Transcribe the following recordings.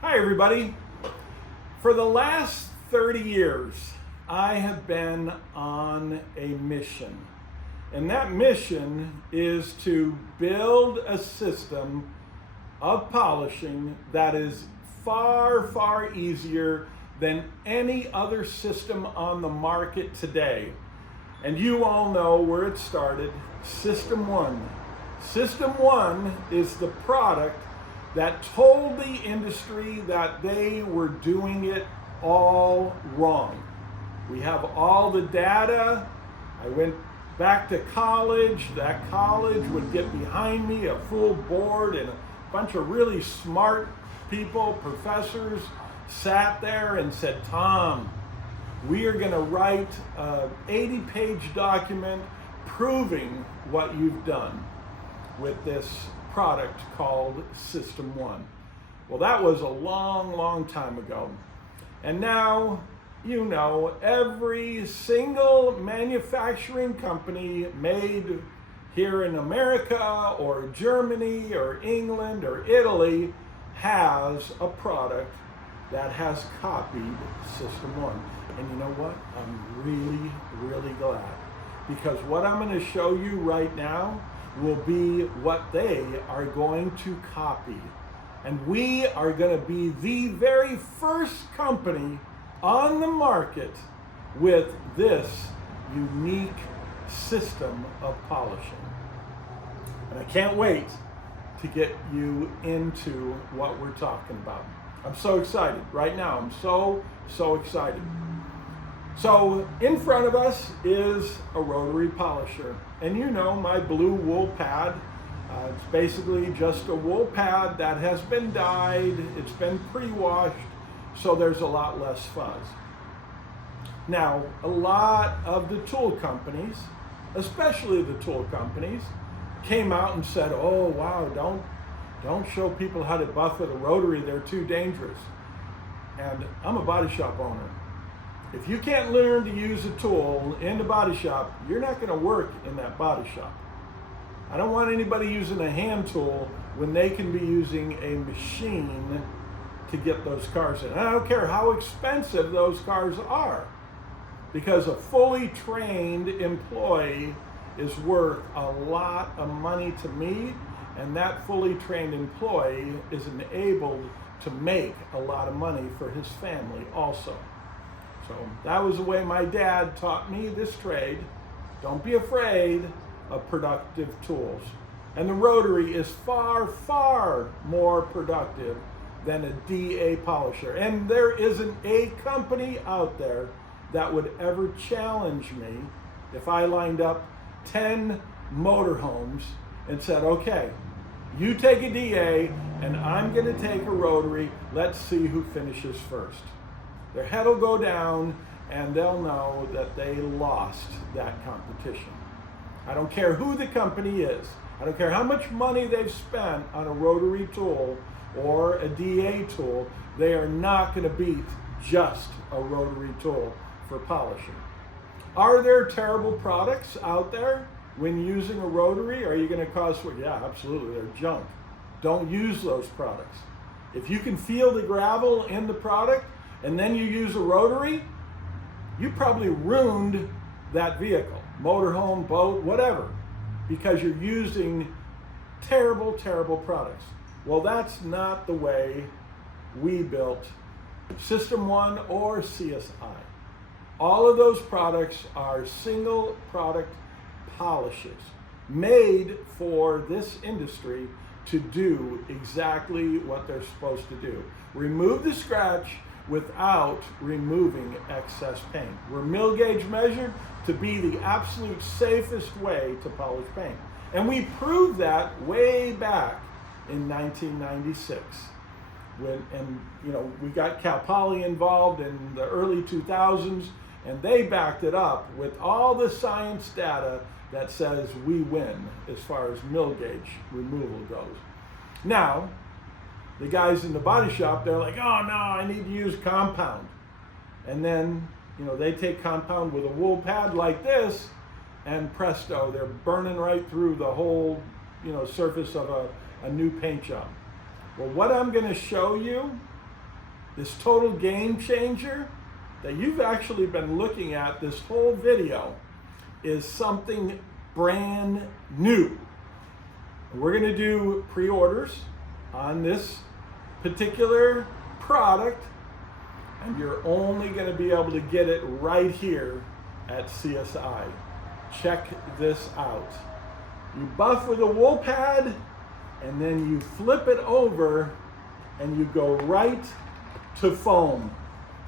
Hi everybody. For the last 30 years, I have been on a mission. And that mission is to build a system of polishing that is far, far easier than any other system on the market today. And you all know where it started, System 1. System 1 is the product that told the industry that they were doing it all wrong. We have all the data. I went back to college. That college would get behind me, a full board and a bunch of really smart people, professors, sat there and said, Tom, we are going to write an 80-page document proving what you've done with this product called System 1. Well, that was a long, long time ago. And now, you know, every single manufacturing company made here in America or Germany or England or Italy has a product that has copied System 1. And you know what? I'm really, really glad. Because what I'm going to show you right now will be what they are going to copy. And we are going to be the very first company on the market with this unique system of polishing. And I can't wait to get you into what we're talking about. I'm so excited right now. I'm so excited. So in front of us is a rotary polisher. And you know my blue wool pad. It's basically just a wool pad that has been dyed. It's been pre-washed, so there's a lot less fuzz. Now, a lot of the tool companies, especially the tool companies, came out and said, oh wow, don't show people how to buff with a rotary, they're too dangerous. And I'm a body shop owner. If you can't learn to use a tool in the body shop, you're not going to work in that body shop. I don't want anybody using a hand tool when they can be using a machine to get those cars in. And I don't care how expensive those cars are, because a fully trained employee is worth a lot of money to me, and that fully trained employee is enabled to make a lot of money for his family also. So that was the way my dad taught me this trade. Don't be afraid of productive tools. And the rotary is far, far more productive than a DA polisher. And there isn't a company out there that would ever challenge me if I lined up 10 motorhomes and said, okay, you take a DA and I'm gonna take a rotary. Let's see who finishes first. Their head will go down and they'll know that they lost that competition. I don't care who the company is. I don't care how much money they've spent on a rotary tool or a DA tool. They are not going to beat just a rotary tool for polishing. Are there terrible products out there when using a rotary? Are you going to cause, yeah, absolutely, they're junk. Don't use those products. If you can feel the gravel in the product, and then you use a rotary, you probably ruined that vehicle, motorhome, boat, whatever, because you're using terrible, terrible products. Well, that's not the way we built System 1 or CSI. All of those products are single product polishes made for this industry to do exactly what they're supposed to do. Remove the scratch without removing excess paint. We're mill gauge measured to be the absolute safest way to polish paint. And we proved that way back in 1996. We got Cal Poly involved in the early 2000s, and they backed it up with all the science data that says we win as far as mill gauge removal goes. Now, the guys in the body shop, they're like, oh no, I need to use compound. And then, they take compound with a wool pad like this, and presto, they're burning right through the whole, surface of a new paint job. Well, what I'm gonna show you this total game changer that you've actually been looking at this whole video is something brand new. We're going to do pre-orders on this particular product, and you're only going to be able to get it right here at CSI. Check this out. You buff with a wool pad, and then you flip it over and you go right to foam.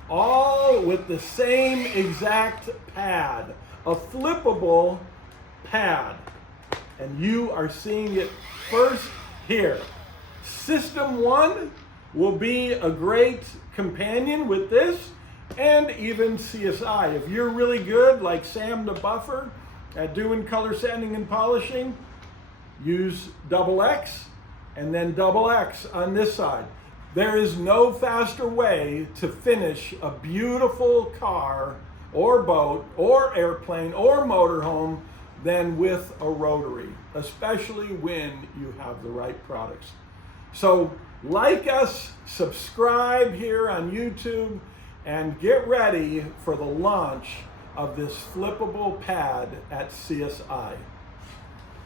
All with the same exact pad, a flippable pad. And you are seeing it first here. System 1 will be a great companion with this, and even CSI. If you're really good, like Sam the Buffer, at doing color sanding and polishing, use XX and then XX on this side. There is no faster way to finish a beautiful car or boat or airplane or motorhome than with a rotary, especially when you have the right products. So like us, subscribe here on YouTube, and get ready for the launch of this flippable pad at CSI.